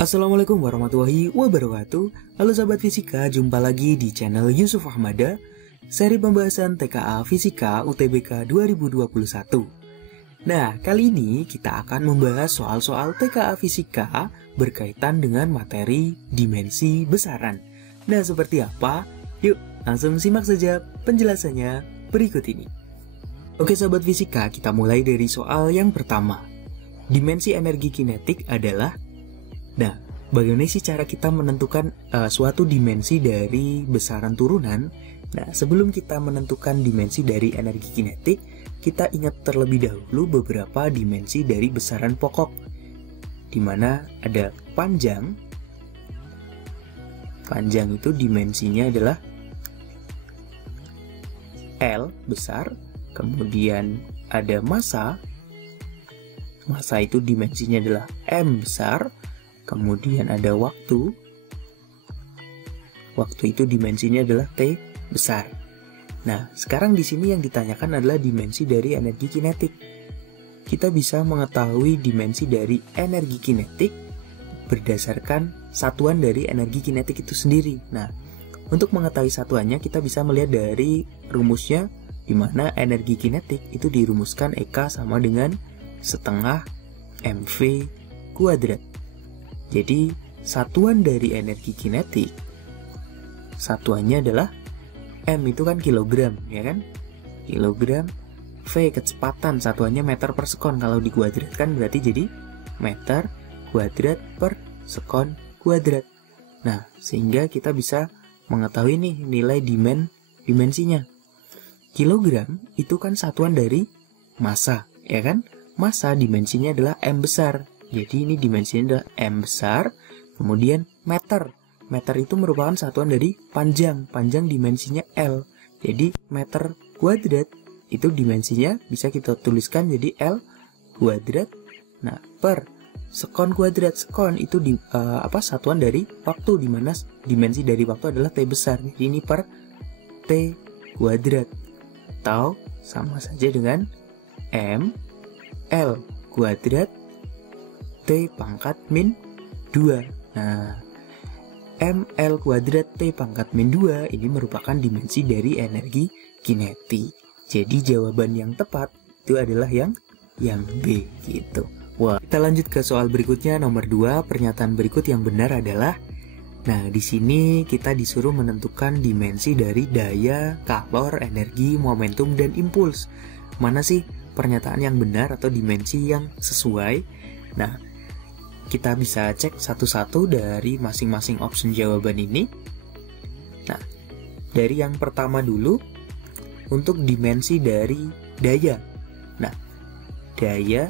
Assalamualaikum warahmatullahi wabarakatuh. Halo sahabat fisika, jumpa lagi di channel Yusuf Ahmada, seri pembahasan TKA Fisika UTBK 2021. Nah, kali ini kita akan membahas soal-soal TKA Fisika berkaitan dengan materi dimensi besaran. Nah, seperti apa? Yuk, langsung simak saja penjelasannya berikut ini. Oke sahabat fisika, kita mulai dari soal yang pertama. Dimensi energi kinetik adalah. Nah, bagaimana sih cara kita menentukan suatu dimensi dari besaran turunan? Nah, sebelum kita menentukan dimensi dari energi kinetik, kita ingat terlebih dahulu beberapa dimensi dari besaran pokok, di mana ada panjang. Panjang itu dimensinya adalah L besar, kemudian ada massa. Massa itu dimensinya adalah M besar. Kemudian ada waktu. Waktu itu dimensinya adalah T besar. Nah, sekarang di sini yang ditanyakan adalah dimensi dari energi kinetik. Kita bisa mengetahui dimensi dari energi kinetik berdasarkan satuan dari energi kinetik itu sendiri. Nah, untuk mengetahui satuannya kita bisa melihat dari rumusnya, di mana energi kinetik itu dirumuskan EK sama dengan setengah mv kuadrat. Jadi, satuan dari energi kinetik, satuannya adalah M itu kan kilogram, ya kan? Kilogram, V kecepatan, satuannya meter per sekon. Kalau dikuadratkan berarti jadi meter kuadrat per sekon kuadrat. Nah, sehingga kita bisa mengetahui nih nilai dimensinya. Kilogram itu kan satuan dari massa, ya kan? Massa dimensinya adalah M besar. Jadi ini dimensinya adalah M besar, kemudian meter. Meter itu merupakan satuan dari panjang. Panjang dimensinya L. Jadi meter kuadrat itu dimensinya bisa kita tuliskan jadi L kuadrat. Nah, per sekon kuadrat. Sekon itu satuan dari waktu, di mana dimensi dari waktu adalah T besar. Jadi ini per T kuadrat. Atau sama saja dengan M L kuadrat T pangkat min 2. Nah, ml kuadrat T pangkat min 2 ini merupakan dimensi dari energi kinetik. Jadi jawaban yang tepat itu adalah yang B gitu. Wah, kita lanjut ke soal berikutnya nomor 2. Pernyataan berikut yang benar adalah, nah di sini kita disuruh menentukan dimensi dari daya, kalor, energi, momentum, dan impuls. Mana sih pernyataan yang benar atau dimensi yang sesuai? Nah, kita bisa cek satu-satu dari masing-masing option jawaban ini. Nah, dari yang pertama dulu, untuk dimensi dari daya. Nah, daya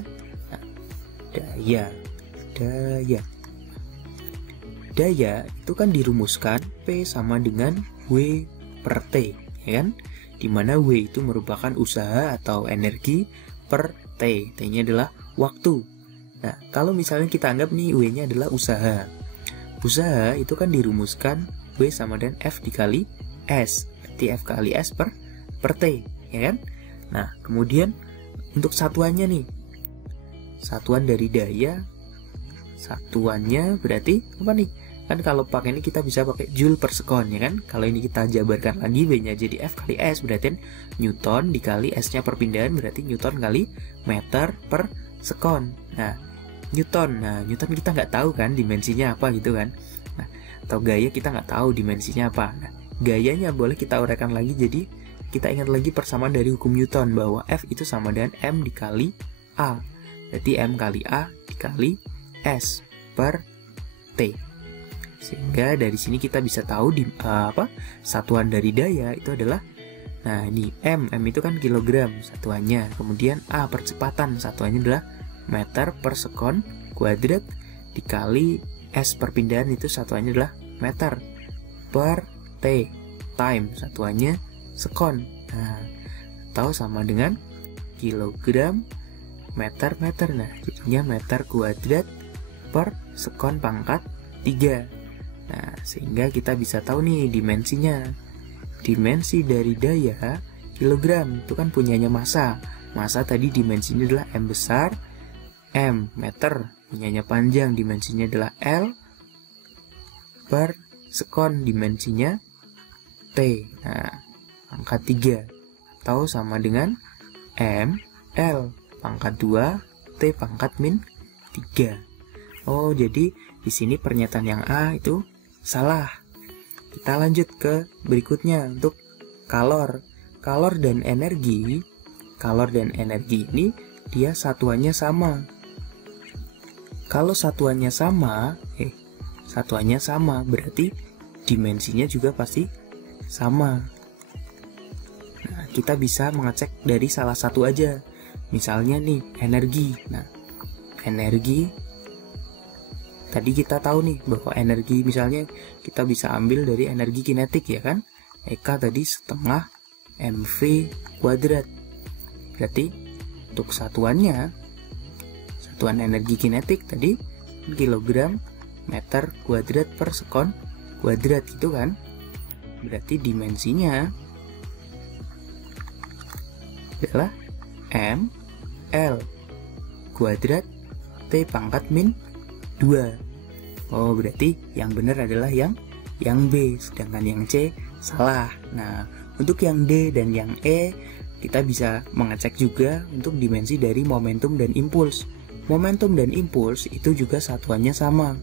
itu kan dirumuskan P sama dengan W per T, ya kan? Dimana W itu merupakan usaha atau energi per T. T-nya adalah waktu. Nah, kalau misalnya kita anggap nih W-nya adalah usaha. Usaha itu kan dirumuskan W sama dengan F dikali S. Berarti F kali S per T, ya kan? Nah, kemudian untuk satuannya nih. Satuan dari daya, satuannya berarti apa nih? Kan kalau pakai ini kita bisa pakai joule per sekon, ya kan? Kalau ini kita jabarkan lagi, W-nya jadi F kali S, berarti Newton dikali S-nya perpindahan, berarti Newton kali meter per sekon. Nah, Newton kita nggak tahu kan dimensinya apa gitu kan. Nah, atau gaya kita nggak tahu dimensinya apa. Nah, gayanya boleh kita uraikan lagi, jadi kita ingat lagi persamaan dari hukum Newton bahwa F itu sama dengan M dikali A. Berarti M kali A dikali S per T. Sehingga dari sini kita bisa tahu satuan dari daya itu adalah, nah ini M itu kan kilogram satuannya, kemudian A percepatan satuannya adalah meter per sekon kuadrat dikali S perpindahan itu satuannya adalah meter per T, time satuannya sekon. Nah, atau sama dengan kilogram meter. Nah, jadinya meter kuadrat per sekon pangkat 3. Nah, sehingga kita bisa tahu nih dimensinya. Dimensi dari daya kilogram itu kan punyanya massa. Massa tadi dimensinya adalah M besar, M meter, punyanya panjang, dimensinya adalah L, per sekon, dimensinya T. Nah, pangkat 3 atau sama dengan mL pangkat 2 T pangkat min 3. Oh, jadi di sini pernyataan yang A itu salah. Kita lanjut ke berikutnya untuk kalor. Kalor dan energi ini dia satuannya sama. Kalau satuannya sama berarti dimensinya juga pasti sama. Nah, kita bisa mengecek dari salah satu aja. Misalnya nih, energi. Nah, energi tadi kita tahu nih bahwa energi misalnya kita bisa ambil dari energi kinetik ya kan. Eka tadi setengah mv kuadrat. Berarti untuk satuan energi kinetik tadi kilogram meter kuadrat per sekon kuadrat gitu kan. Berarti dimensinya adalah mL kuadrat T pangkat min 2. Oh, berarti yang benar adalah yang B, sedangkan yang C salah. Nah, untuk yang D dan yang E kita bisa mengecek juga untuk dimensi dari momentum dan impuls. Momentum dan impuls itu juga satuannya sama.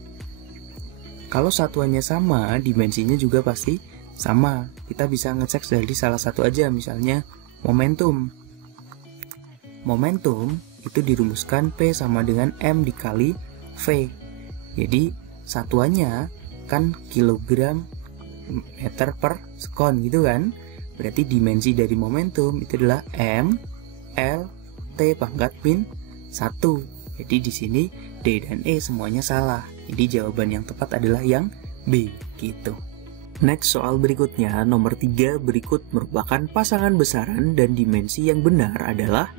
Kalau satuannya sama, dimensinya juga pasti sama. Kita bisa ngecek dari salah satu aja, misalnya momentum. Momentum itu dirumuskan P sama dengan M dikali V. Jadi satuannya kan kilogram meter per sekon gitu kan. Berarti dimensi dari momentum itu adalah M L T pangkat min 1. Jadi di sini D dan E semuanya salah. Jadi jawaban yang tepat adalah yang B gitu. Next, soal berikutnya nomor 3 berikut merupakan pasangan besaran dan dimensi yang benar adalah.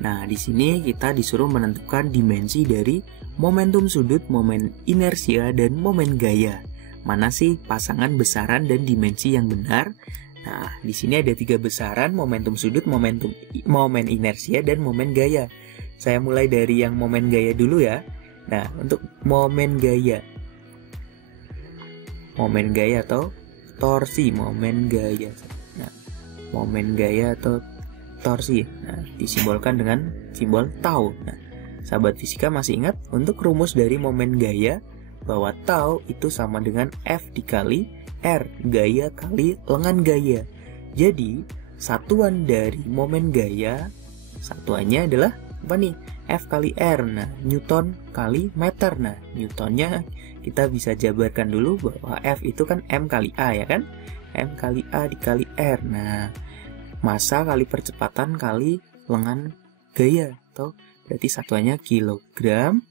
Nah, di sini kita disuruh menentukan dimensi dari momentum sudut, momen inersia, dan momen gaya. Mana sih pasangan besaran dan dimensi yang benar? Nah, di sini ada 3 besaran, momentum sudut, momen inersia, dan momen gaya. Saya mulai dari yang momen gaya dulu ya. Nah, untuk momen gaya atau torsi, momen gaya. Nah, momen gaya atau torsi. Nah, disimbolkan dengan simbol tau. Nah, sahabat fisika masih ingat untuk rumus dari momen gaya bahwa tau itu sama dengan F dikali R, gaya kali lengan gaya. Jadi, satuan dari momen gaya, satuannya adalah apa nih? F kali R. Nah, Newton kali meter. Nah, Newtonnya kita bisa jabarkan dulu bahwa F itu kan M kali A ya kan? M kali A dikali R. Nah, massa kali percepatan kali lengan gaya. Atau berarti satuannya kilogram.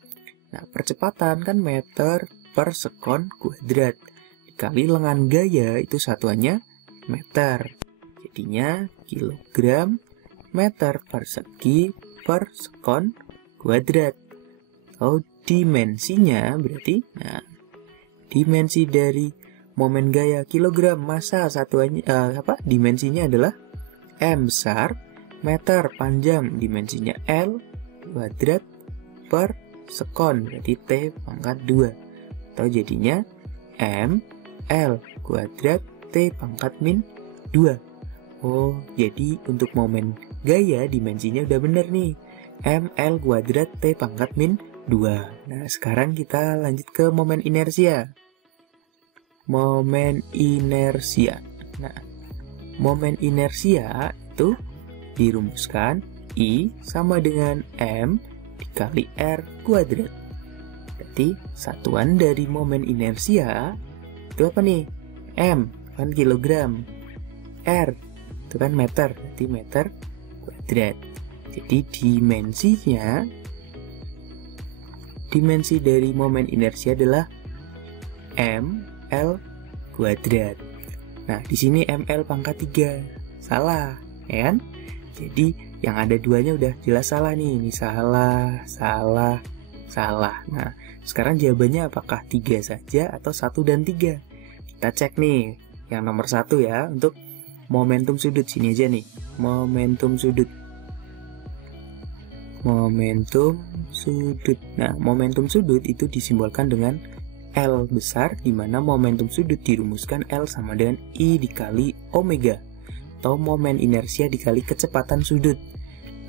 Nah, percepatan kan meter per sekon kuadrat. Dikali lengan gaya itu satuannya meter. Jadinya kilogram meter persegi per sekon kuadrat. Atau dimensinya berarti, nah, dimensi dari momen gaya kilogram massa satuannya dimensinya adalah M besar, meter panjang dimensinya L kuadrat per sekon, berarti T pangkat 2. Atau jadinya M L kuadrat T pangkat min 2. Oh, jadi untuk momen gaya dimensinya udah bener nih. M L kuadrat T pangkat min 2. Nah, sekarang kita lanjut ke momen inersia. Momen inersia. Nah, momen inersia itu dirumuskan I sama dengan M dikali R kuadrat. Berarti satuan dari momen inersia itu apa nih? M kan kilogram, R itu kan meter, berarti meter kuadrat. Jadi dimensi dari momen inersia adalah mL kuadrat. Nah, di sini mL pangkat 3. Salah, ya kan? Jadi yang ada duanya udah jelas salah nih. Ini salah. Nah, sekarang jawabannya apakah 3 saja atau 1 dan 3? Kita cek nih. Yang nomor 1 ya, untuk momentum sudut. Sini aja nih, momentum sudut. Nah, momentum sudut itu disimbolkan dengan L besar, di mana momentum sudut dirumuskan L sama dengan I dikali omega, atau momen inersia dikali kecepatan sudut.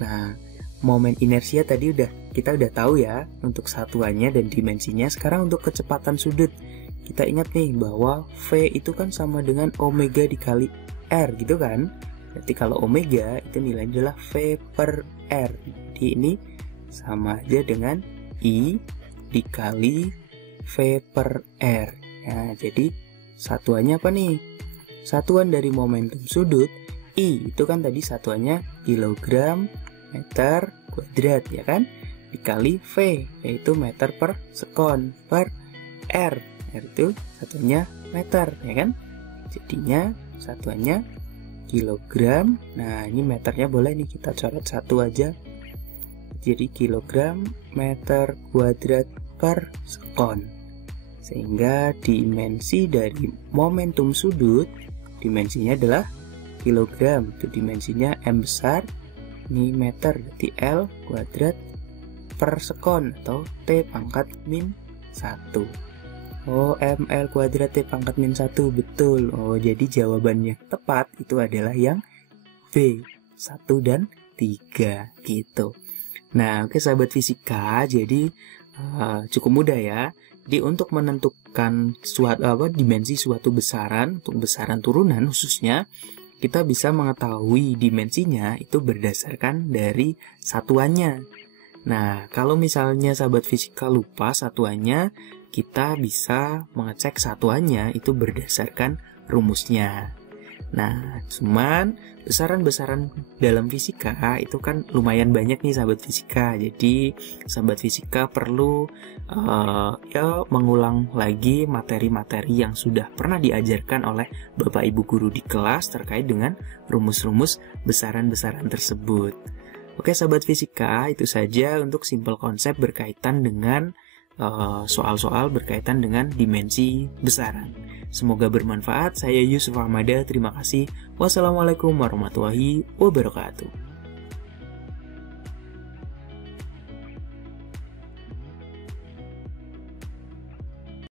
Nah, momen inersia tadi kita udah tahu ya untuk satuannya dan dimensinya. Sekarang untuk kecepatan sudut, kita ingat nih bahwa V itu kan sama dengan omega dikali R gitu kan. Berarti kalau omega itu nilainya adalah V per R. Jadi ini sama aja dengan I dikali V per R. Nah, jadi satuannya apa nih? Satuan dari momentum sudut I itu kan tadi satuannya kilogram meter kuadrat ya kan, dikali V yaitu meter per sekon per R itu satuannya meter ya kan, jadinya satuannya kilogram. Nah ini meternya boleh nih kita coret satu aja, jadi kilogram meter kuadrat per sekon, sehingga dimensi dari momentum sudut dimensinya adalah kilogram, itu dimensinya M besar, ini meter, berarti L kuadrat per sekon atau T pangkat min 1. Oh, ml kuadrat T pangkat min 1, betul. Oh, jadi jawabannya tepat itu adalah yang B, 1 dan 3 gitu. Nah, oke sahabat fisika, jadi cukup mudah ya. Jadi untuk menentukan dimensi suatu besaran, untuk besaran turunan khususnya, kita bisa mengetahui dimensinya itu berdasarkan dari satuannya. Nah, kalau misalnya sahabat fisika lupa satuannya, kita bisa mengecek satuannya itu berdasarkan rumusnya. Nah, cuman besaran-besaran dalam fisika itu kan lumayan banyak nih sahabat fisika. Jadi sahabat fisika perlu mengulang lagi materi-materi yang sudah pernah diajarkan oleh Bapak Ibu guru di kelas terkait dengan rumus-rumus besaran-besaran tersebut. Oke sahabat fisika, itu saja untuk simpel konsep berkaitan dengan soal-soal berkaitan dengan dimensi besaran. Semoga bermanfaat. Saya Yusuf Ahmada, terima kasih. Wassalamualaikum warahmatullahi wabarakatuh.